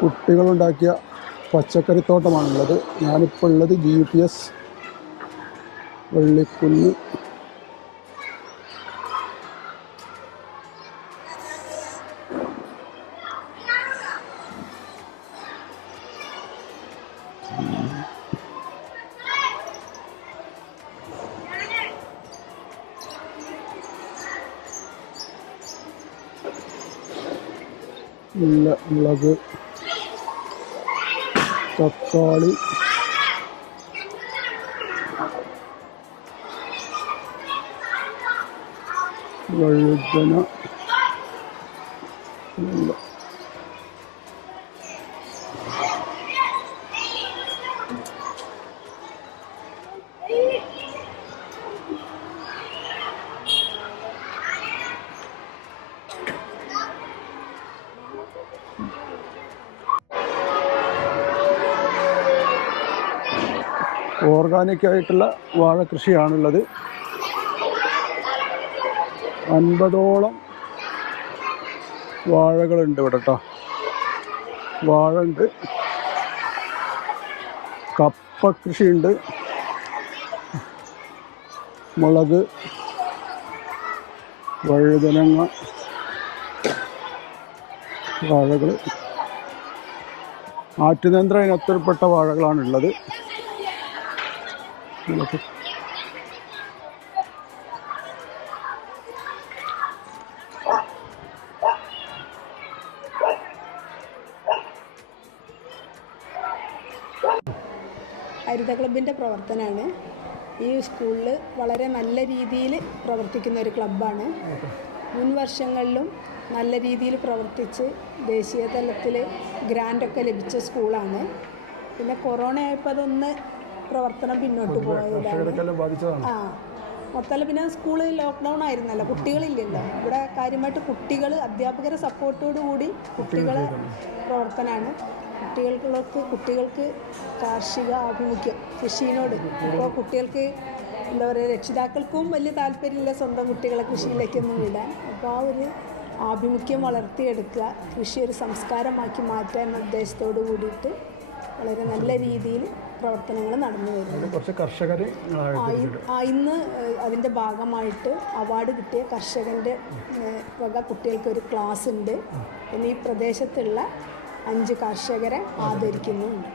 കുട്ടികളുണ്ടാക്കിയ പച്ചക്കറിത്തോട്ടമാണുള്ളത്. ഞാനിപ്പോൾ ഉള്ളത് G P S വെള്ളിക്കുന്ന്. ഇല്ല മുളക്. തക്കാളി. വഴുതന. ഓർഗാനിക് ആയിട്ടുള്ള വാഴ കൃഷിയാണുള്ളത്. അൻപതോളം വാഴകളുണ്ട് ഇവിടെ കേട്ടോ വാഴ ഉണ്ട് കപ്പ കൃഷിയുണ്ട്. മുളക് വഴുതനങ്ങ വാഴകൾ ആറ്റുനേന്ത്ര ഇനത്തിൽപ്പെട്ട വാഴകളാണുള്ളത്. ഹരിത ക്ലബിന്റെ പ്രവർത്തനമാണ്. ഈ സ്കൂളിൽ വളരെ നല്ല രീതിയിൽ പ്രവർത്തിക്കുന്ന ഒരു ക്ലബ്ബാണ് മുൻ വർഷങ്ങളിലും നല്ല രീതിയിൽ പ്രവർത്തിച്ച് ദേശീയ തലത്തിൽ ഗ്രാൻഡൊക്കെ ലഭിച്ച സ്കൂളാണ്. പിന്നെ കൊറോണ ആയപ്പോൾ അതൊന്ന് പ്രവർത്തനം പിന്നോട്ട് പോയതാണ് ആ മൊത്തം പിന്നെ സ്കൂളിൽ ലോക്ക്ഡൗൺ ആയിരുന്നല്ലോ. കുട്ടികളില്ലല്ലോ. ഇവിടെ കാര്യമായിട്ട് കുട്ടികൾ അധ്യാപകരെ സപ്പോർട്ടോടു കൂടി കുട്ടികളെ പ്രവർത്തനമാണ്. കുട്ടികൾക്ക് കുട്ടികൾക്ക് കാർഷിക ആഭിമുഖ്യം കൃഷിയോട് ഇപ്പോൾ കുട്ടികൾക്ക് എന്താ പറയുക രക്ഷിതാക്കൾക്കും വലിയ താല്പര്യമില്ല സ്വന്തം കുട്ടികളെ കൃഷിയിലേക്കൊന്നും വിടാൻ. അപ്പോൾ ആ ഒരു ആഭിമുഖ്യം വളർത്തിയെടുക്കുക കൃഷി ഒരു സംസ്കാരമാക്കി മാറ്റുക എന്ന ഉദ്ദേശത്തോടു കൂടിയിട്ട് വളരെ നല്ല രീതിയിൽ പ്രവർത്തനങ്ങൾ നടന്നു വരുന്നു. കുറച്ച് കർഷകർ ഇന്ന് അതിന്റെ ഭാഗമായിട്ട് അവാർഡ് കിട്ടിയ കർഷകന്റെ വക കുട്ടികൾക്ക് ഒരു ക്ലാസ് ഉണ്ട് ഈ പ്രദേശത്തുള്ള അഞ്ച് കർഷകരെ ആദരിക്കുന്നുണ്ട്.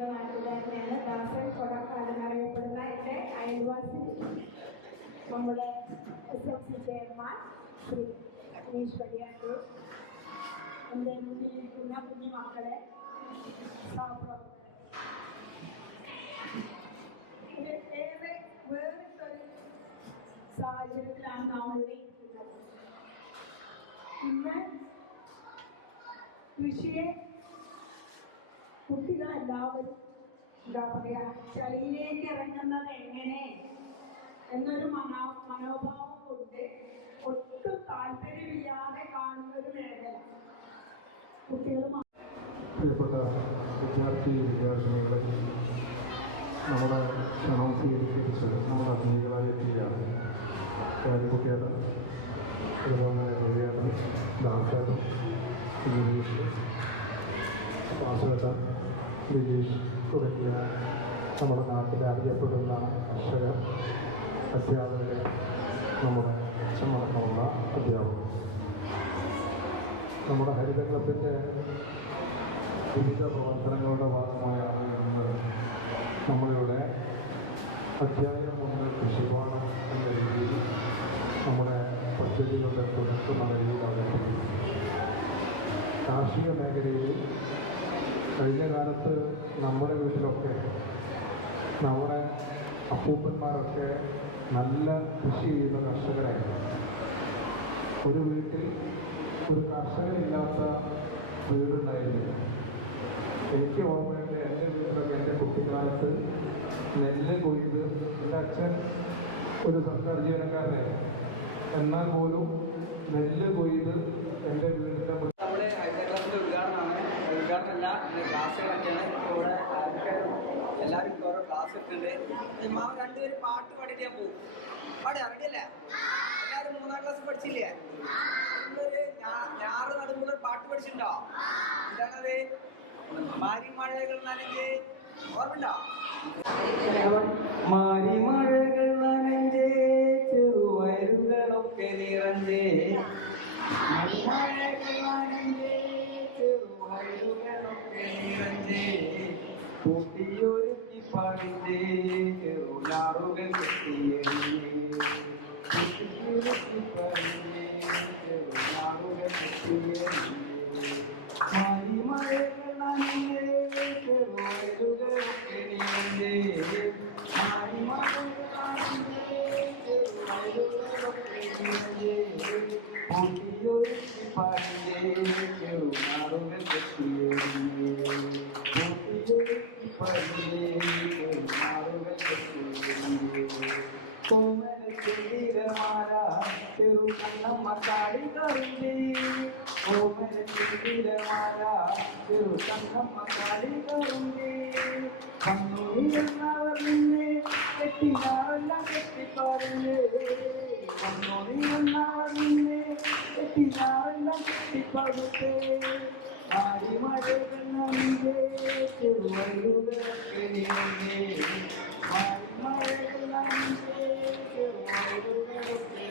എൻ്റെ നാട്ടിൽ തന്നെയാണ് ദാസൻ കൊടക്കാട് എന്നറിയപ്പെടുന്ന എൻ്റെ അയൽവാസി നമ്മുടെ S M C chairman Shri Gireesh Padiyattoor എൻ്റെ മുന്നിലിരിക്കുന്ന കുഞ്ഞു മക്കളെ സഹപ്രവർത്തകരെ ഇത് ഏറെ വേറിട്ടൊരു സാഹചര്യത്തിലാണ് നാം ഇവിടെ ഇരിക്കുന്നത് ഇന്ന് കൃഷിയെ കുട്ടികളെല്ലാവരും എന്താ പറയാ ചളിയിലേക്ക് ഇറങ്ങുന്നത് എങ്ങനെ എന്നൊരു മനോ മനോഭാവം കൊണ്ട് ഒട്ടും താല്പര്യമില്ലാതെ കാണുന്ന ഒരു മേഖല വിദ്യാർത്ഥി വിദ്യാർത്ഥിനികളെ നമ്മുടെ ക്ഷണം സ്വീകരിച്ച് നമ്മുടെ അതിഥികളായി എത്തിയാണ് കുട്ടികൾ അതുപോലെ രവിയേട്ടൻ ദാസേട്ടൻ ഗിരീഷ് ഗിരീഷ് തുടങ്ങിയ നമ്മുടെ നാട്ടിലെ അറിയപ്പെടുന്ന കർഷകർ അധ്യാപകർ നമ്മുടെ അച്ഛനടക്കമുള്ള അധ്യാപകർ. നമ്മുടെ ഹരിത ക്ലബിന്റെ വിവിധ പ്രവർത്തനങ്ങളുടെ ഭാഗമായാണ് ഇന്ന് നമ്മളിവിടെ അധ്യായം ഒന്ന് കൃഷിഭവനം എന്ന രീതിയിൽ നമ്മുടെ പദ്ധതികളുടെ തുടക്കം രീതിയിൽ അവതരിപ്പിക്കുന്നു കാർഷിക മേഖലയിൽ കഴിഞ്ഞ കാലത്ത് നമ്മുടെ വീട്ടിലൊക്കെ നമ്മുടെ അപ്പൂപ്പന്മാരൊക്കെ നല്ല കൃഷി ചെയ്യുന്ന കർഷകരായിരുന്നു. ഒരു വീട്ടിൽ ഒരു കർഷകരില്ലാത്ത വീടുണ്ടായിരുന്നില്ല എനിക്ക് ഓർമ്മയുണ്ട് എന്റെ വീട്ടിലൊക്കെ എന്റെ കുട്ടിക്കാലത്ത് നെല്ല് കൊയ്ത് എന്റെ അച്ഛൻ ഒരു സർക്കാർ ജീവനക്കാരനായിരുന്നു. എന്നാൽ പോലും നെല്ല് കൊയ്ത് എന്റെ വീടിന്റെ മുന്നിൽ നമ്മുടെ ഹൈടെക് ക്ലാസ്സിന്റെ ഉദ്ഘാടനമാണ് ഉദ്ഘാടനമല്ല ഇന്ന് ക്ലാസ്സുകളൊക്കെയാണ് ഇപ്പോൾ ഇവിടെ ആൾക്കാരും എല്ലാവരും ഇപ്പോൾ ഓരോ ക്ലാസ് എടുക്കുന്നുണ്ട് മാവ് രണ്ടുപേരും പാട്ട് പാടിയിട്ട് ഞാൻ പോകും. പാടിയാ റെഡിയല്ലേ എല്ലാവരും മൂന്നാം ക്ലാസ് പഠിച്ചില്ലേ? ഞാറ് നടുമ്പോൾ പാട്ട് പഠിച്ചിട്ടുണ്ടോ? എന്താണത് മാരിമഴകൾ നനഞ്ഞ്. ഓർമ്മണ്ടോ മാരിമഴകൾ നനഞ്ഞേ ചെറുവയറുകളൊക്കെ നിറഞ്ഞേ. Thank you. കണ്ണമ്മ കാടി കറിഞ്ഞേ കണ്ണൂരി എന്നവർ നിന്നെ കെട്ടിനാറെല്ലാം കെട്ടിപ്പറഞ്ഞേ കണ്ണൂരി എന്നവർ നിന്നെ കെട്ടിനാറെല്ലാം കെട്ടിപ്പടുത്തേ ആരിമഴകൾ നന്റെ ചെറുവഴുകളൊക്കെ ആരിമഴകൾ നന്റെ ചെറുവഴുകളൊക്കെ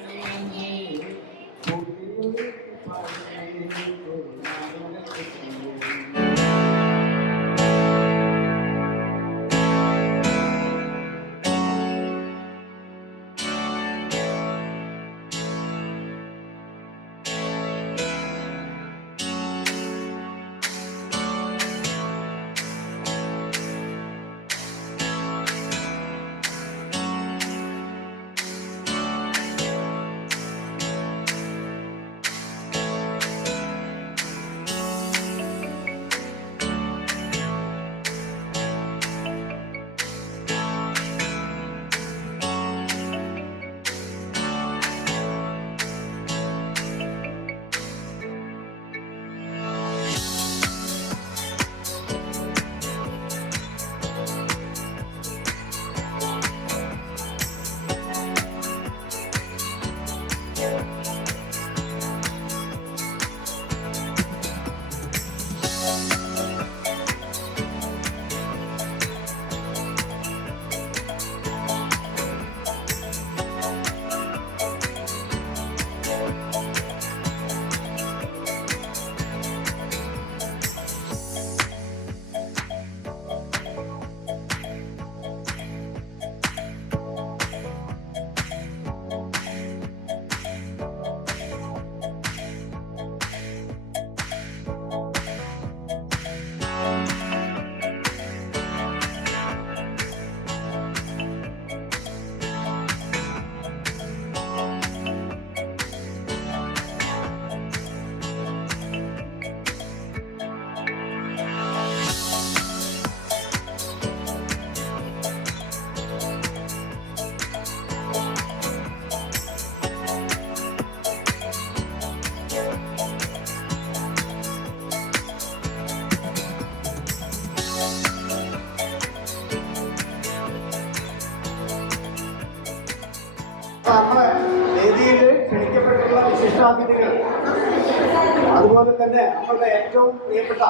തന്നെ നമ്മളുടെ ഏറ്റവും പ്രിയപ്പെട്ട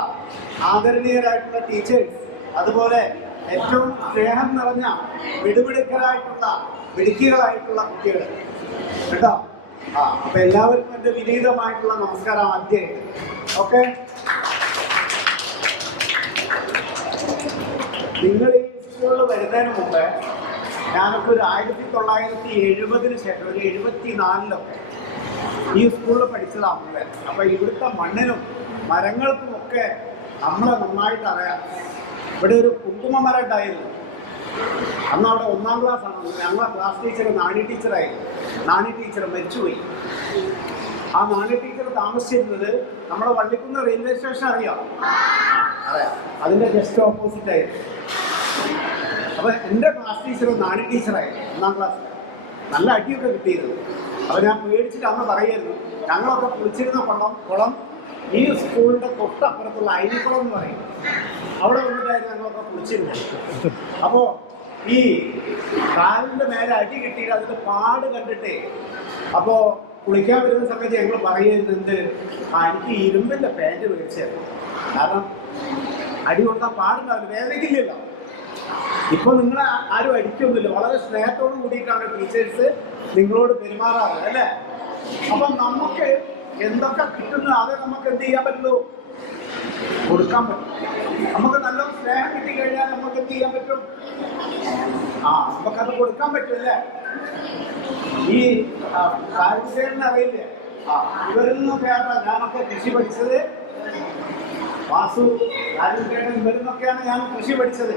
ആദരണീയരായിട്ടുള്ള ടീച്ചേഴ്സ് അതുപോലെ ഏറ്റവും സ്നേഹം നിറഞ്ഞ വിടുവിടുക്കരായിട്ടുള്ള മിടുക്കികളായിട്ടുള്ള കുട്ടികൾ കേട്ടോ? ആ അപ്പൊ എല്ലാവർക്കും എന്റെ വിനീതമായിട്ടുള്ള നമസ്കാരം ആദ്യം. ഓക്കെ? നിങ്ങൾ ഈ സ്കൂളിൽ വരുന്നതിന് മുമ്പ് ഞാനൊക്കെ ഒരു ആയിരത്തി തൊള്ളായിരത്തി എഴുപതിന് ശേഷം ഒരു എഴുപത്തി നാലിലൊക്കെ ഈ സ്കൂളിൽ പഠിച്ചതാണ് മുഴുവൻ അപ്പൊ ഇവിടുത്തെ മണ്ണിനും മരങ്ങൾക്കും ഒക്കെ നമ്മളെ നന്നായിട്ട് അറിയാം. ഇവിടെ ഒരു കുങ്കുമ മരം ഉണ്ടായിരുന്നു. അന്ന് അവിടെ ഒന്നാം ക്ലാസ് ആണ്. ഞങ്ങളെ ക്ലാസ് ടീച്ചർ നാണി ടീച്ചറായിരുന്നു നാണി ടീച്ചർ മരിച്ചുപോയി. ആ നാണി ടീച്ചർ താമസിച്ചിരുന്നത് നമ്മളെ വള്ളിക്കുന്ന് റെയിൽവേ സ്റ്റേഷൻ അറിയാം? അറിയാം. അതിന്റെ ജസ്റ്റ് ഓപ്പോസിറ്റ് ആയിരുന്നു. അപ്പൊ എന്റെ ക്ലാസ് ടീച്ചർ നാണി ടീച്ചറായിരുന്നു ഒന്നാം ക്ലാസ്സിൽ നല്ല അടിയൊക്കെ കിട്ടിയിരുന്നു. അപ്പൊ ഞാൻ പേടിച്ചിട്ട് അന്ന് പറയായിരുന്നു ഞങ്ങളൊക്കെ കുളിച്ചിരുന്ന കുളം കുളം ഈ സ്കൂളിന്റെ തൊട്ടപ്പുറത്തുള്ള അയിനിക്കുളം എന്ന് പറയും. അവിടെ വന്നിട്ടായിരുന്നു ഞങ്ങളൊക്കെ കുളിച്ചിരുന്നത് അപ്പോ ഈ കാലിന്റെ നേരെ അടി കിട്ടിയിട്ട് അതിന്റെ പാട് കണ്ടിട്ടേ അപ്പോ കുളിക്കാൻ വരുന്ന സമയത്ത് ഞങ്ങൾ പറയുന്നത് എന്ത്? ആ എനിക്ക് ഇരുമ്പിന്റെ പാന്റ് മേടിച്ചായിരുന്നു കാരണം അടി കൊടുത്താൽ പാടുണ്ടാവില്ല വേദനയ്ക്കില്ലല്ലോ ഇപ്പൊ നിങ്ങൾ ആരും അടിക്കൊന്നുമില്ല. വളരെ സ്നേഹത്തോട് കൂടിയിട്ടാണ് ടീച്ചേഴ്സ് നിങ്ങളോട് പെരുമാറാറ് അല്ലേ? അപ്പൊ നമുക്ക് എന്തൊക്കെ കിട്ടുന്നു അത് നമുക്ക് എന്ത് ചെയ്യാൻ പറ്റുള്ളൂ കൊടുക്കാൻ പറ്റും. നമുക്ക് നല്ല സ്നേഹം കിട്ടി കഴിഞ്ഞാൽ നമുക്ക് എന്ത് ചെയ്യാൻ പറ്റും? ആ നമുക്കത് കൊടുക്കാൻ പറ്റില്ലേ ഈ അറിയില്ലേ? ആ ഇവരിൽ നിന്നൊക്കെയാണ് ഞാനൊക്കെ കൃഷി പഠിച്ചത്. വാസു രാജു ഇവരിൽ നിന്നൊക്കെയാണ് ഞാൻ കൃഷി പഠിച്ചത്.